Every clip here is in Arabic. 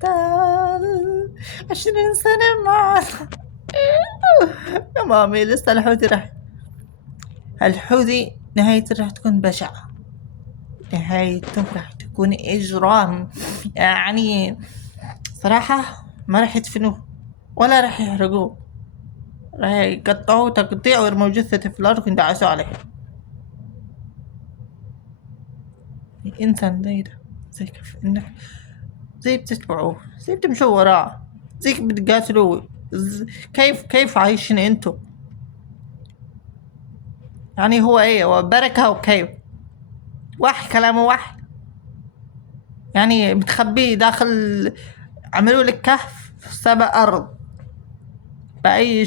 تعال 20 سنة معنا. يا مامي لسه الحوثي نهايته راح تكون بشعة، نهايته راح تكون إجرام. يعني صراحة ما راح يدفنوه ولا راح يحرقوه، راح يقطعوه تقطيع ويرموا جثته في الأرض ويندعسوا عليه. إنسان زي ده، زي كيف إنك زي بتتبعوه، زي بتمشوا وراه، زي بتقاتلوه. كيف عايشين انتو؟ يعني هو ايه؟ هو بركة وكيف؟ وحي، كلامه وحي. يعني بتخبيه داخل، عملوا لك كهف في 7 أرض، بأي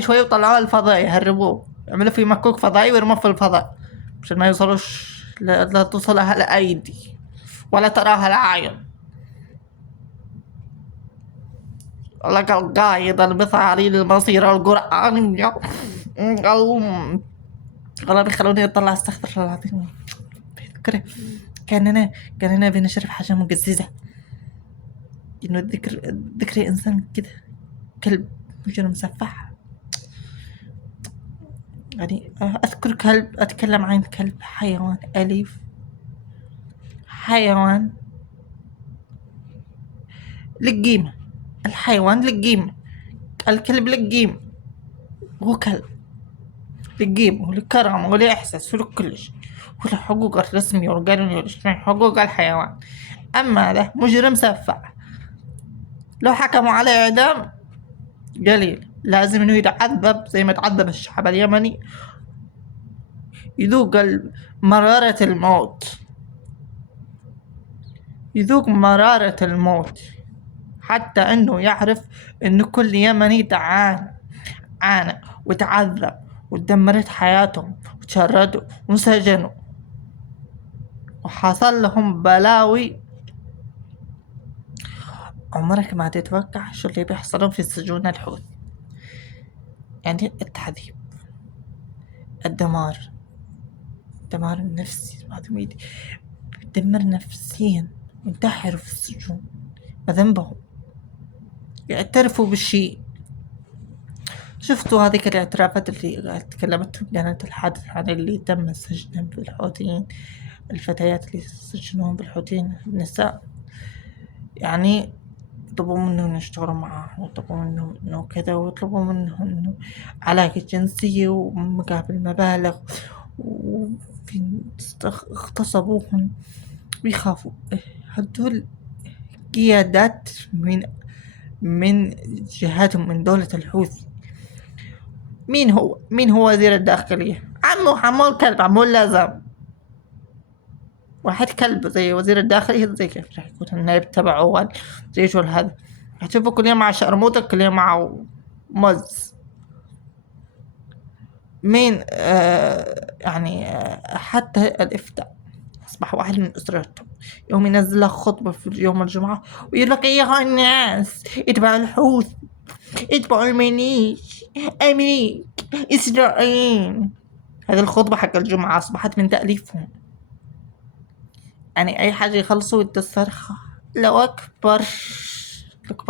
شوية وطلعوه الفضاء يهربوه، عملوا فيه مكوك فضائي ويرموه في الفضاء عشان ما يوصلوش، لا توصلها الأيدي ولا تراها العين. لك القايد المثالي للمصير القرآنية. والله بيخلوني اطلع، استغفر الله العظيم. فكرة كاننا بنشرب حاجة مقززة، انه ذكر انسان كده، كلب مجرم سفاح. يعني اذكر كلب، اتكلم عن كلب، حيوان اليف، حيوان للقيمة، الحيوان للقيمة، الكلب للقيمة، هو كلب للقيمة وللكرامة ولإحساس ولكل شيء، وله حقوق الرسمية والقانونية والاجتماعية، حقوق الحيوان. أما ده مجرم سفاح، لو حكموا عليه إعدام قليل، لازم إنه يتعذب زي ما تعذب الشعب اليمني، يذوق مرارة الموت، يذوق مرارة الموت، حتى إنه يعرف إنه كل يمني عانى وتعذب وتدمرت حياتهم وتشردوا وانسجنوا وحصل لهم بلاوي عمرك ما تتوقع شو اللي بيحصلون في سجون الحوثي. يعني التعذيب، الدمار النفسي، بيدمر نفسيا، ينتحروا في السجون. ما ذنبهم؟ يعترفوا بالشيء. شفتوا هذيك الاعترافات اللي تكلمت كانت الحادث عن اللي تم سجنهم بالحوثيين، الفتيات اللي سجنوهم بالحوثيين، النساء، يعني يطلبوا منهم يشتغلوا معاهم، ويطلبوا منهم انه كذا، ويطلبوا منهم انه علاقة جنسية ومقابل مبالغ، اغتصبوهم ويخافوا. هدول قيادات من جهاتهم، من دولة الحوثي. مين هو وزير الداخلية؟ عمو حمول كلب، عمول لازم واحد كلب زي وزير الداخلية، زي كيف راح يكون النائب تبعه زي شو هذا؟ هتشوفه كل يوم مع شرموطة، كل يوم مع مز. مين يعني حتى الإفتاء أصبح واحد من أسرته، يوم ينزل لك خطبة في يوم الجمعة ويقول لك أيها الناس اتبعوا الحوث، اتبعوا المنيش، أمريك، إسرائيل. هذه الخطبة حق الجمعة أصبحت من تأليفهم. يعني أي حاجة يخلصوا الصرخة لو أكبر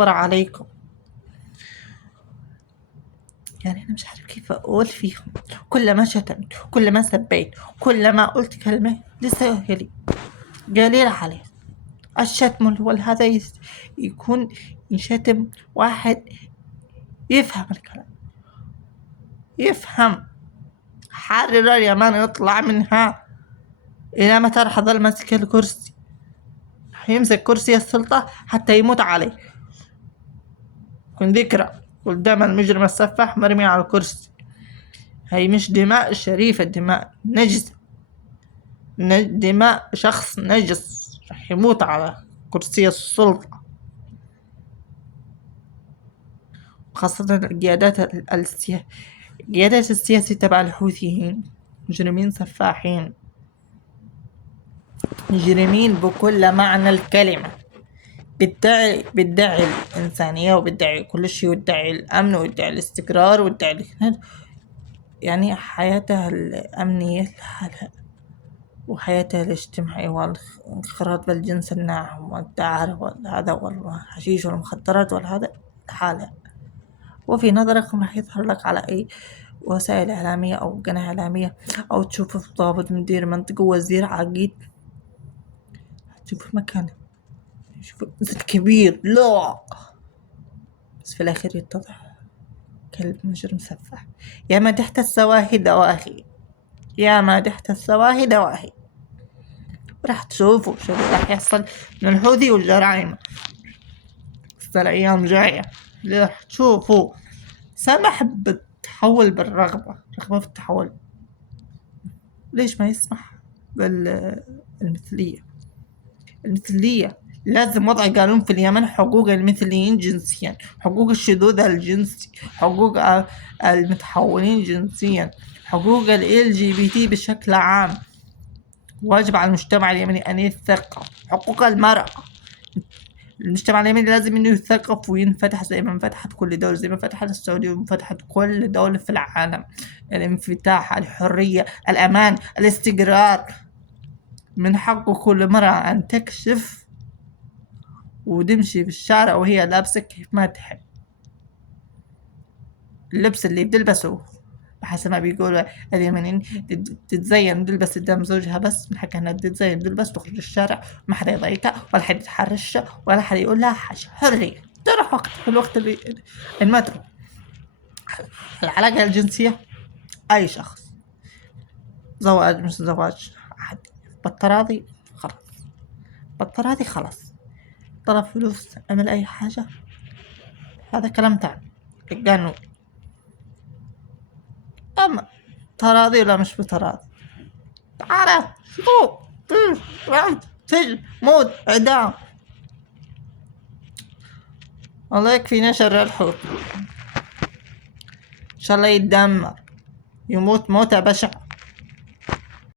عليكم. يعني أنا مش عارف كيف أقول فيهم، كلما شتمت، كلما سبيت، كلما قلت كلمة لسه قليل عليه. الشتم هو هذا يكون يشتم واحد يفهم الكلام، يفهم. حرر اليمن، يطلع منها. إلى متى راح أظل ماسك الكرسي؟ يمسك كرسي السلطة حتى يموت عليه، كن ذكرى قدام المجرم السفاح مرمي على الكرسي. هي مش دماء شريفة، دماء نجسة، دماء شخص نجس راح يموت على كرسي السلطة. خاصة القيادات السياسية تبع الحوثيين، مجرمين سفاحين، مجرمين بكل معنى الكلمة. بتدعي الإنسانية وبتدعي كل شيء، وبتدعي الأمن وبتدعي الاستقرار وبتدعي يعني حياتها الأمنية لحالها، وحياتها الاجتماعية والانخراط بالجنس الناعم والدعارة والهذا والحشيش والمخدرات والهذا حالة. وفي نظرك راح يظهر لك على أي وسائل إعلامية أو قناة إعلامية، أو تشوفه في ضابط مدير منطقة وزير عقيد، تشوفه في مكانه، تشوفه إنسان كبير، لا، بس في الأخير يتضح كلب مجرم سفاح. يا ما تحت السواهي دواهي، يا ما تحت السواهي دواهي. راح تشوفوا شو اللي راح يحصل من الحوثي والجرائم في الأيام جاية، اللي راح تشوفوا سمح بالتحول بالرغبة، رغبة في التحول. ليش ما يسمح بالمثلية؟ المثلية لازم وضع قانون في اليمن حقوق المثليين جنسيا، حقوق الشذوذ الجنسي، حقوق المتحولين جنسيا، حقوق ال LGBT بشكل عام. واجب على المجتمع اليمني أن يثقف. حقوق المرأة، المجتمع اليمني لازم إنه يثقف وينفتح زي ما انفتحت كل دولة، زي ما فتحت السعودية وانفتحت كل دولة في العالم. الانفتاح، الحرية، الأمان، الاستقرار. من حق كل مرأة أن تكشف وتمشي في الشارع وهي لابسة كيف ما تحب. اللبس اللي بتلبسه بحسب ما بيقولوا اليمنيين تتزين تلبس قدام زوجها، بس من حقها انها تتزين تلبس تخرج الشارع، ما حدا يضايقها ولا حدا يتحرشها ولا حدا يقول لها حاجة. حرية. تروح وقت في الوقت اللي المترو. العلاقة الجنسية أي شخص، زواج مش زواج، عادي. بالتراضي خلاص، بالتراضي خلاص. طلب فلوس، عمل أي حاجة، هذا كلام تاني القانون. أما تراضي ولا مش بتراضي، تعال شوف سجن، موت، إعدام. الله يكفينا شر الحوت، إن شاء الله يتدمر، يموت موتة بشعة.